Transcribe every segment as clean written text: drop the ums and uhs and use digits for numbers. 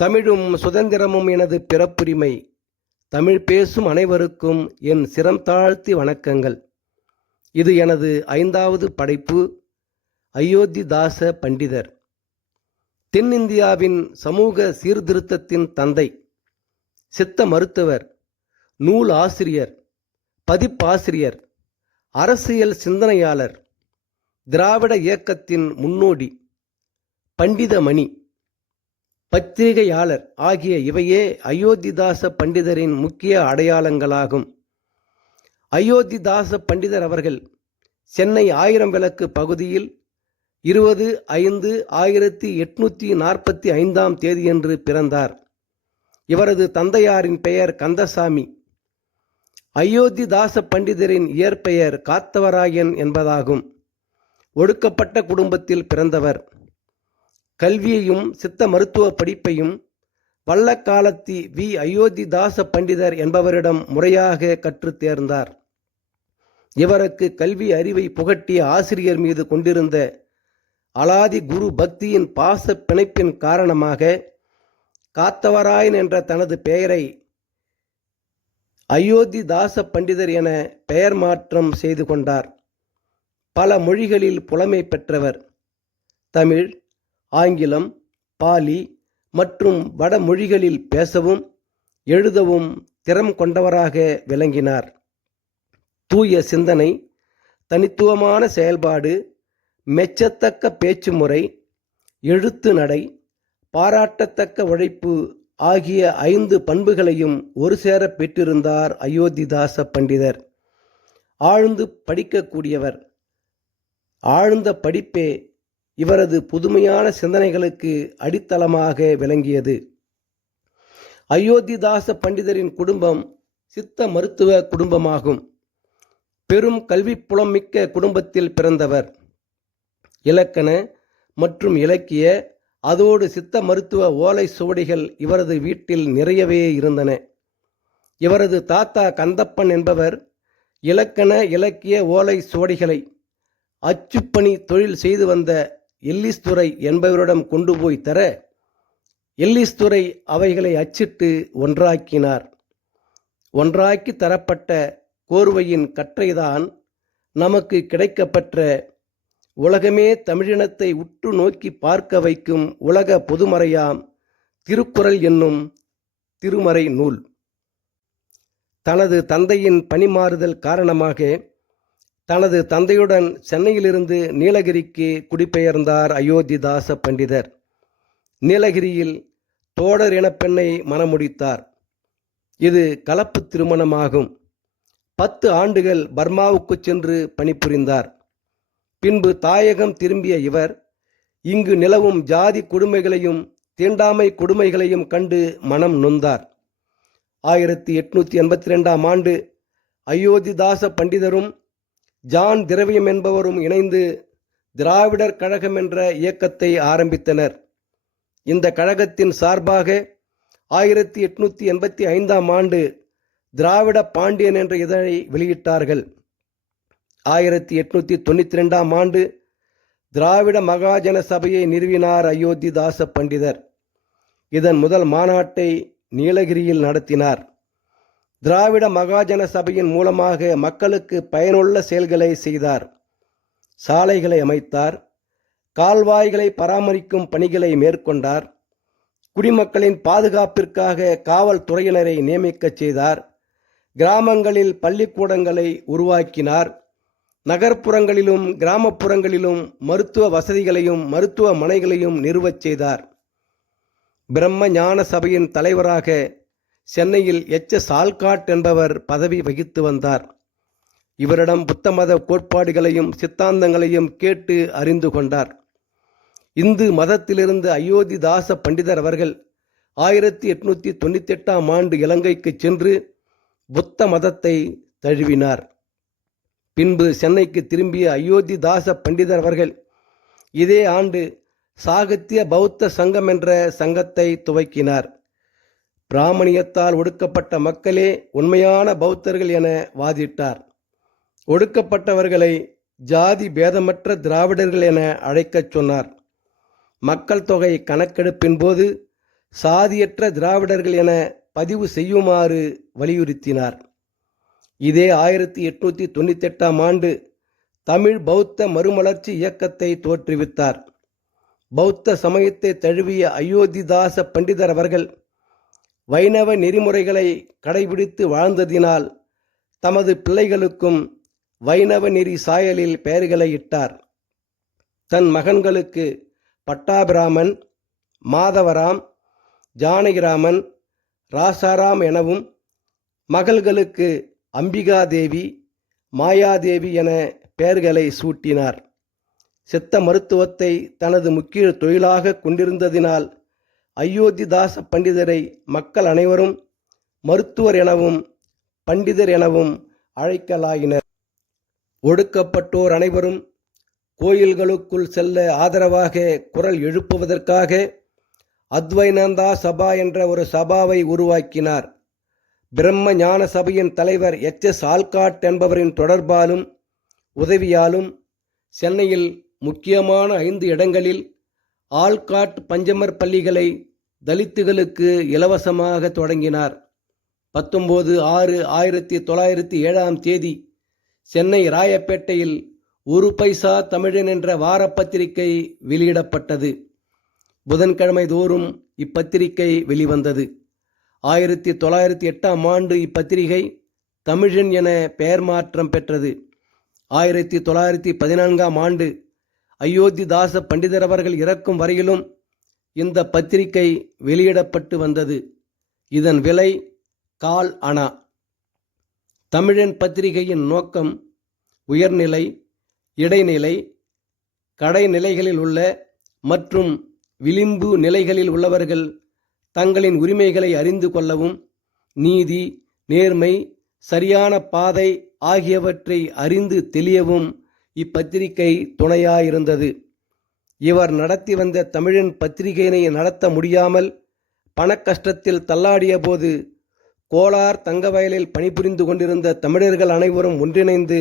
தமிழும் சுதந்திரமும் எனது பிறப்புரிமை. தமிழ் பேசும் அனைவருக்கும் என் சிரம் தாழ்த்தி வணக்கங்கள். இது எனது 5வது படைப்பு. அயோத்திதாச பண்டிதர். தென்னிந்தியாவின் சமூக சீர்திருத்தத்தின் தந்தை, சித்த மருத்துவர், நூல் ஆசிரியர், பதிப்பாசிரியர், அரசியல் சிந்தனையாளர், திராவிட இயக்கத்தின் முன்னோடி, பண்டிதமணி, பத்திரிகையாளர் ஆகிய இவையே அயோத்திதாச பண்டிதரின் முக்கிய அடையாளங்களாகும். அயோத்திதாச பண்டிதர் அவர்கள் சென்னை 1000 விளக்கு பகுதியில் 20/5/1845 தேதியன்று பிறந்தார். இவரது தந்தையாரின் பெயர் கந்தசாமி. அயோத்திதாச பண்டிதரின் இயற்பெயர் காத்தவராயன் என்பதாகும். ஒடுக்கப்பட்ட குடும்பத்தில் பிறந்தவர். கல்வியையும் சித்த மருத்துவ படிப்பையும் வல்லக்காலத்தி அயோத்திதாச பண்டிதர் என்பவரிடம் முறையாக கற்றுத் தேர்ந்தார். இவருக்கு கல்வி அறிவை புகட்டிய ஆசிரியர் மீது கொண்டிருந்த அலாதி குரு பக்தியின் பாச பிணைப்பின் காரணமாக காத்தவராயன் என்ற தனது பெயரை அயோத்திதாச பண்டிதர் என பெயர் மாற்றம் செய்து கொண்டார். பல மொழிகளில் புலமை பெற்றவர். தமிழ், ஆங்கிலம், பாலி மற்றும் வட மொழிகளில் பேசவும் எழுதவும் திறம் கொண்டவராக விளங்கினார். தூய சிந்தனை, தனித்துவமான செயல்பாடு, மெச்சத்தக்க பேச்சு முறை, எழுத்து நடை, பாராட்டத்தக்க உழைப்பு ஆகிய 5 பண்புகளையும் ஒரு சேர பெற்றிருந்தார் அயோத்திதாச பண்டிதர். ஆழ்ந்து படிக்கக்கூடியவர். ஆழ்ந்த படிப்பே இவரது புதுமையான சிந்தனைகளுக்கு அடித்தளமாக விளங்கியது. அயோத்திதாச பண்டிதரின் குடும்பம் சித்த மருத்துவ குடும்பமாகும். பெரும் கல்வி புலம் மிக்க குடும்பத்தில் பிறந்தவர். இலக்கண மற்றும் இலக்கிய, அதோடு சித்த மருத்துவ ஓலை சுவடிகள் இவரது வீட்டில் நிறையவே இருந்தன. இவரது தாத்தா கந்தப்பன் என்பவர் இலக்கண இலக்கிய ஓலை சுவடிகளை அச்சுப்பணி தொழில் செய்து வந்த எல்லிஸ்துரை என்பவரிடம் கொண்டு போய் தர, எல்லிஸ்துரை அவைகளை அச்சிட்டு ஒன்றாக்கினார். ஒன்றாக்கி தரப்பட்ட கோர்வையின் கற்றைதான் நமக்கு கிடைக்கப்பெற்ற உலகமே தமிழினத்தை உற்று நோக்கி பார்க்க வைக்கும் உலக பொதுமறையாம் திருக்குறள் என்னும் திருமறை நூல். தனது தந்தையின் பணிமாறுதல் காரணமாக தனது தந்தையுடன் சென்னையிலிருந்து நீலகிரிக்கு குடிபெயர்ந்தார் அயோத்திதாச பண்டிதர். நீலகிரியில் தோடர் இன பெண்ணை மணமுடித்தார். இது கலப்பு திருமணமாகும். 10 ஆண்டுகள் பர்மாவுக்கு சென்று பணிபுரிந்தார். பின்பு தாயகம் திரும்பிய இவர் இங்கு நிலவும் ஜாதி கொடுமைகளையும் தீண்டாமை கொடுமைகளையும் கண்டு மனம் நொந்தார். 1882 ஆண்டு அயோத்திதாச பண்டிதரும் ஜான் திரவியம் என்பவரும் இணைந்து திராவிடர் கழகம் என்ற இயக்கத்தை ஆரம்பித்தனர். இந்த கழகத்தின் சார்பாக 1885 ஆண்டு திராவிட பாண்டியன் என்ற இதழை வெளியிட்டார்கள். 1892 ஆண்டு திராவிட மகாஜன சபையை நிறுவினார் அயோத்திதாச பண்டிதர். இதன் முதல் மாநாட்டை நீலகிரியில் நடத்தினார். திராவிட மகாஜன சபையின் மூலமாக மக்களுக்கு பயனுள்ள செயல்களை செய்தார். சாலைகளை அமைத்தார். கால்வாய்களை பராமரிக்கும் பணிகளை மேற்கொண்டார். குடிமக்களின் பாதுகாப்பிற்காக காவல்துறையினரை நியமிக்கச் செய்தார். கிராமங்களில் பள்ளிக்கூடங்களை உருவாக்கினார். நகர்ப்புறங்களிலும் கிராமப்புறங்களிலும் மருத்துவ வசதிகளையும் மருத்துவமனைகளையும் நிறுவச் செய்தார். பிரம்ம ஞான சபையின் தலைவராக சென்னையில் ஆல்காட் என்பவர் பதவி வகித்து வந்தார். இவரிடம் புத்த மத கோட்பாடுகளையும் சித்தாந்தங்களையும் கேட்டு அறிந்து கொண்டார். இந்து மதத்திலிருந்து அயோத்திதாச பண்டிதர் அவர்கள் 1898 ஆண்டு இலங்கைக்கு சென்று புத்த மதத்தை தழுவினார். பின்பு சென்னைக்கு திரும்பிய அயோத்திதாச பண்டிதர் அவர்கள் இதே ஆண்டு சாகித்ய பௌத்த சங்கம் என்ற சங்கத்தை துவக்கினார். பிராமணியத்தால் ஒடுக்கப்பட்ட மக்களே உண்மையான பௌத்தர்கள் என வாதிட்டார். ஒடுக்கப்பட்டவர்களை ஜாதி பேதமற்ற திராவிடர்கள் என அழைக்கச் சொன்னார். மக்கள் தொகை கணக்கெடுப்பின் போது சாதியற்ற திராவிடர்கள் என பதிவு செய்யுமாறு வலியுறுத்தினார். இதே 1898ஆம் ஆண்டு தமிழ் பௌத்த மறுமலர்ச்சி இயக்கத்தை தோற்றுவித்தார். பௌத்த சமயத்தை தழுவிய அயோத்திதாச பண்டிதர் அவர்கள் வைணவ நெறிமுறைகளை கடைபிடித்து வாழ்ந்ததினால் தமது பிள்ளைகளுக்கும் வைணவ நெறி சாயலில் பெயர்களை இட்டார். தன் மகன்களுக்கு பட்டாபிராமன், மாதவராம், ஜானகிராமன், ராசாராம் எனவும், மகள்களுக்கு அம்பிகாதேவி, மாயாதேவி என பெயர்களை சூட்டினார். சித்த மருத்துவத்தை தனது முக்கிய தொழிலாக கொண்டிருந்ததினால் அயோத்திதாச பண்டிதரை மக்கள் அனைவரும் மருத்துவர் எனவும் பண்டிதர் எனவும் அழைக்கலாயினர். ஒடுக்கப்பட்டோர் அனைவரும் கோயில்களுக்குள் செல்ல ஆதரவாக குரல் எழுப்புவதற்காக அத்வைனந்தா சபா என்ற ஒரு சபாவை உருவாக்கினார். பிரம்ம ஞான சபையின் தலைவர் எச்.எஸ். ஆல்காட் என்பவரின் தொடர்பாலும் உதவியாலும் சென்னையில் முக்கியமான 5 இடங்களில் ஆல்காட் பஞ்சமர் பள்ளிகளை தலித்துகளுக்கு இலவசமாக தொடங்கினார். 19/6/1907 சென்னை ராயப்பேட்டையில் 1 பைசா தமிழன் என்ற வாரப்பத்திரிகை வெளியிடப்பட்டது. புதன்கிழமை தோறும் இப்பத்திரிகை வெளிவந்தது. 1908ஆம் ஆண்டு இப்பத்திரிகை தமிழன் என பெயர் மாற்றம் பெற்றது. 1914ஆம் ஆண்டு அயோத்திதாச பண்டிதர் அவர்கள் இறக்கும் வரையிலும் இந்த பத்திரிகை வெளியிடப்பட்டு வந்தது. இதன் விலை 1/4 அணா. தமிழன் பத்திரிகையின் நோக்கம் உயர்நிலை, இடைநிலை, கடைநிலைகளில் உள்ள மற்றும் விளிம்பு நிலைகளில் உள்ளவர்கள் தங்களின் உரிமைகளை அறிந்து கொள்ளவும், நீதி, நேர்மை, சரியான பாதை ஆகியவற்றை அறிந்து தெளியவும் இப்பத்திரிகை துணையாயிருந்தது. இவர் நடத்தி வந்த தமிழன் பத்திரிகையினை நடத்த முடியாமல் பணக்கஷ்டத்தில் தள்ளாடிய போது கோலார் தங்கவயலில் பணிபுரிந்து கொண்டிருந்த தமிழர்கள் அனைவரும் ஒன்றிணைந்து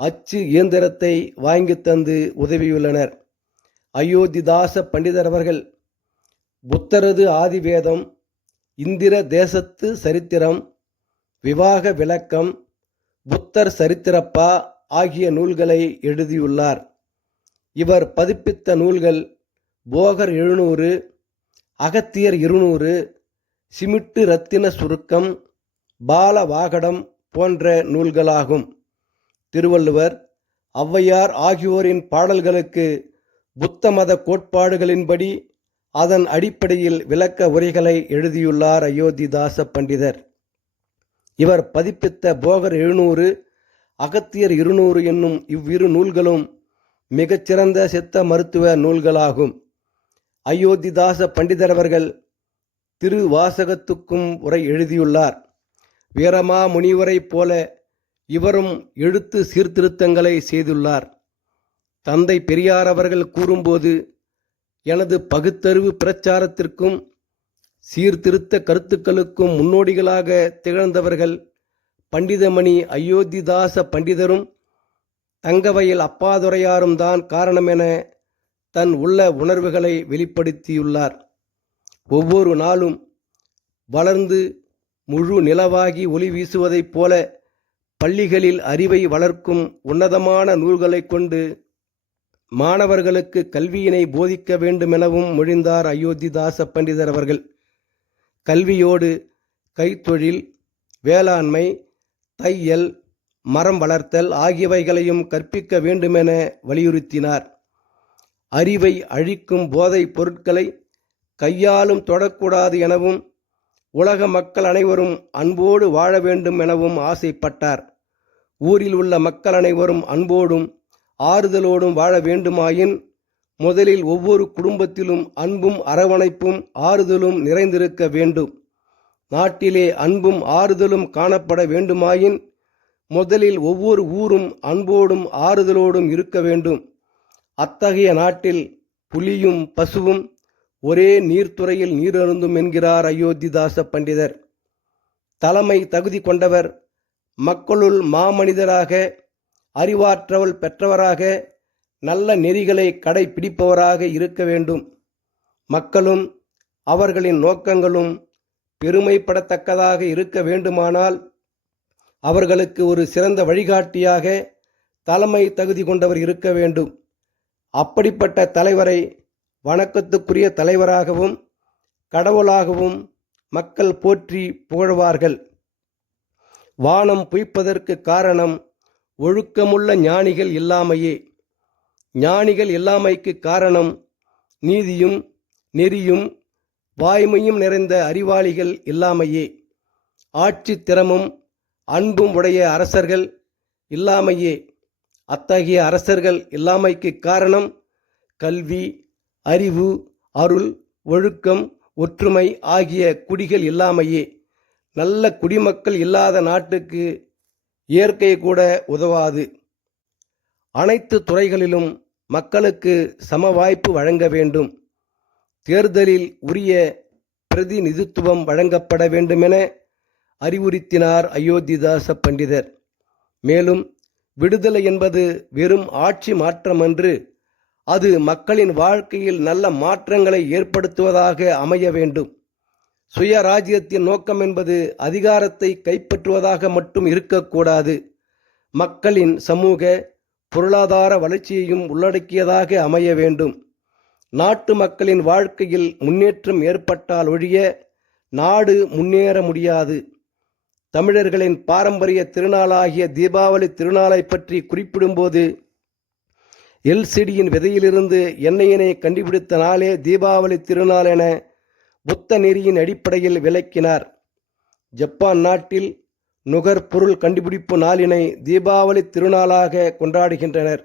அச்சு இயந்திரத்தை வாங்கி தந்து உதவியுள்ளனர். அயோத்திதாச பண்டிதர் அவர்கள் புத்தரது ஆதிவேதம், இந்திர தேசத்து சரித்திரம், விவாக விளக்கம், புத்தர் சரித்திரப்பா ஆகிய நூல்களை எழுதியுள்ளார். இவர் பதிப்பித்த நூல்கள் போகர் 700, அகத்தியர் 200, சிமிட்டு ரத்தின சுருக்கம், பாலவாகடம் போன்ற நூல்களாகும். திருவள்ளுவர், ஔவையார் ஆகியோரின் பாடல்களுக்கு புத்த மத கோட்பாடுகளின்படி அதன் அடிப்படையில் விளக்க உரைகளை எழுதியுள்ளார் அயோத்திதாச பண்டிதர். இவர் பதிப்பித்த போகர் 700, அகத்தியர் 200 என்னும் இவ்விரு நூல்களும் மிகச்சிறந்த சித்த மருத்துவ நூல்களாகும். அயோத்திதாச பண்டிதர் அவர்கள் திருவாசகத்துக்கும் உரை எழுதியுள்ளார். வீரமா முனிவரைப் போல இவரும் எழுத்து சீர்திருத்தங்களை செய்துள்ளார். தந்தை பெரியார் அவர்கள் கூறும்போது, எனது பகுத்தறிவு பிரச்சாரத்திற்கும் சீர்திருத்த கருத்துக்களுக்கும் முன்னோடிகளாக திகழ்ந்தவர்கள் பண்டிதமணி அயோத்திதாச பண்டிதரும் தங்கவயல் அப்பாதுரையாரும் தான் காரணம் என தன் உள்ள உணர்வுகளை வெளிப்படுத்தியுள்ளார். ஒவ்வொரு நாளும் வளர்ந்து முழு நிலவாகி ஒளி வீசுவதைப் போல பள்ளிகளில் அறிவை வளர்க்கும் உன்னதமான நூல்களை கொண்டு மாணவர்களுக்கு கல்வியினை போதிக்க வேண்டுமெனவும் மொழிந்தார் அயோத்திதாச பண்டிதர் அவர்கள். கல்வியோடு கைத்தொழில், வேளாண்மை, தையல், மரம் வளர்த்தல் ஆகியவைகளையும் கற்பிக்க வேண்டுமென வலியுறுத்தினார். அறிவை அழிக்கும் போதைப் பொருட்களை கையாலும் தொடக்கூடாது எனவும், உலக மக்கள் அனைவரும் அன்போடு வாழ வேண்டும் எனவும் ஆசைப்பட்டார். ஊரில் உள்ள மக்கள் அனைவரும் அன்போடும் ஆறுதலோடும் வாழ வேண்டுமாயின் முதலில் ஒவ்வொரு குடும்பத்திலும் அன்பும் அரவணைப்பும் ஆறுதலும் நிறைந்திருக்க வேண்டும். நாட்டிலே அன்பும் ஆறுதலும் காணப்பட வேண்டுமாயின் முதலில் ஒவ்வொரு ஊரும் அன்போடும் ஆறுதலோடும் இருக்க வேண்டும். அத்தகைய நாட்டில் புலியும் பசுவும் ஒரே நீர்த்துறையில் நீரருந்தும் என்கிறார் அயோத்திதாச பண்டிதர். தலைமை தகுதி கொண்டவர் மக்களுள் மாமனிதராக, அறிவாற்றல் பெற்றவராக, நல்ல நெறிகளை கடைபிடிப்பவராக இருக்க வேண்டும். மக்களும் அவர்களின் நோக்கங்களும் பெருமைப்படத்தக்கதாக இருக்க வேண்டுமானால் அவர்களுக்கு ஒரு சிறந்த வழிகாட்டியாக தலைமை தகுதி கொண்டவர் இருக்க வேண்டும். அப்படிப்பட்ட தலைவரை வணக்கத்துக்குரிய தலைவராகவும் கடவுளாகவும் மக்கள் போற்றி புகழ்வார்கள். வானம் பொய்ப்பதற்கு காரணம் ஒழுக்கமுள்ள ஞானிகள் இல்லாமையே. ஞானிகள் இல்லாமைக்கு காரணம் நீதியும் நெறியும் வாய்மையும் நிறைந்த அறிவாளிகள் இல்லாமையே. ஆட்சி திறமும் அன்பும் உடைய அரசர்கள் இல்லாமையே. அத்தகைய அரசர்கள் இல்லாமைக்கு காரணம் கல்வி, அறிவு, அருள், ஒழுக்கம், ஒற்றுமை ஆகிய குடிகள் இல்லாமையே. நல்ல குடிமக்கள் இல்லாத நாட்டுக்கு இயற்கை கூட உதவாது. அனைத்து துறைகளிலும் மக்களுக்கு சம வாய்ப்பு வழங்க வேண்டும். தேர்தலில் உரிய பிரதிநிதித்துவம் வழங்கப்பட வேண்டுமென அறிவுறுத்தினார் அயோத்திதாச பண்டிதர். மேலும் விடுதலை என்பது வெறும் ஆட்சி மாற்றமன்று, அது மக்களின் வாழ்க்கையில் நல்ல மாற்றங்களை ஏற்படுத்துவதாக அமைய வேண்டும். சுயராஜ்யத்தின் நோக்கம் என்பது அதிகாரத்தை கைப்பற்றுவதாக மட்டும் இருக்கக்கூடாது. மக்களின் சமூக பொருளாதார வளர்ச்சியையும் உள்ளடக்கியதாக அமைய வேண்டும். நாட்டு மக்களின் வாழ்க்கையில் முன்னேற்றம் ஏற்பட்டால் ஒழிய நாடு முன்னேற முடியாது. தமிழர்களின் பாரம்பரிய திருநாளாகிய தீபாவளி திருநாளை பற்றி குறிப்பிடும்போது எல்சிடியின் விதையிலிருந்து எண்ணெயினை கண்டுபிடித்த நாளே தீபாவளி திருநாள் என புத்த நெறியின் அடிப்படையில் விளக்கினார். ஜப்பான் நாட்டில் நுகர்பொருள் கண்டுபிடிப்பு நாளினை தீபாவளி திருநாளாக கொண்டாடுகின்றனர்.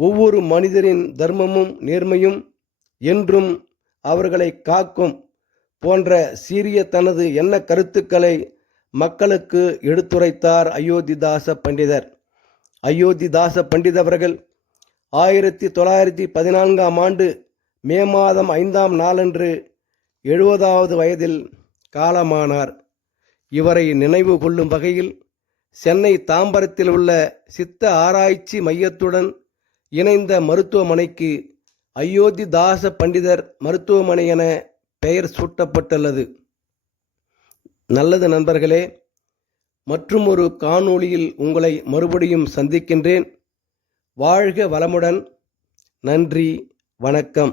ஒவ்வொரு மனிதரின் தர்மமும் நேர்மையும் என்றும் அவர்களை காக்கும் போன்ற சீரிய தனது எண்ண கருத்துக்களை மக்களுக்கு எடுத்துரைத்தார் அயோத்திதாச பண்டிதர். அயோத்திதாச பண்டிதவர்கள் 1914ஆம் ஆண்டு மே மாதம் 5ஆம் நாளன்று 70வது வயதில் காலமானார். இவரை நினைவு கொள்ளும் வகையில் சென்னை தாம்பரத்தில் உள்ள சித்த ஆராய்ச்சி மையத்துடன் இணைந்த மருத்துவமனைக்கு அயோத்திதாச பண்டிதர் மருத்துவமனை என பெயர் சூட்டப்பட்டுள்ளது. நல்லது நண்பர்களே, மற்றும் ஒரு காணொளியில் உங்களை மறுபடியும் சந்திக்கின்றேன். வாழ்க வளமுடன். நன்றி, வணக்கம்.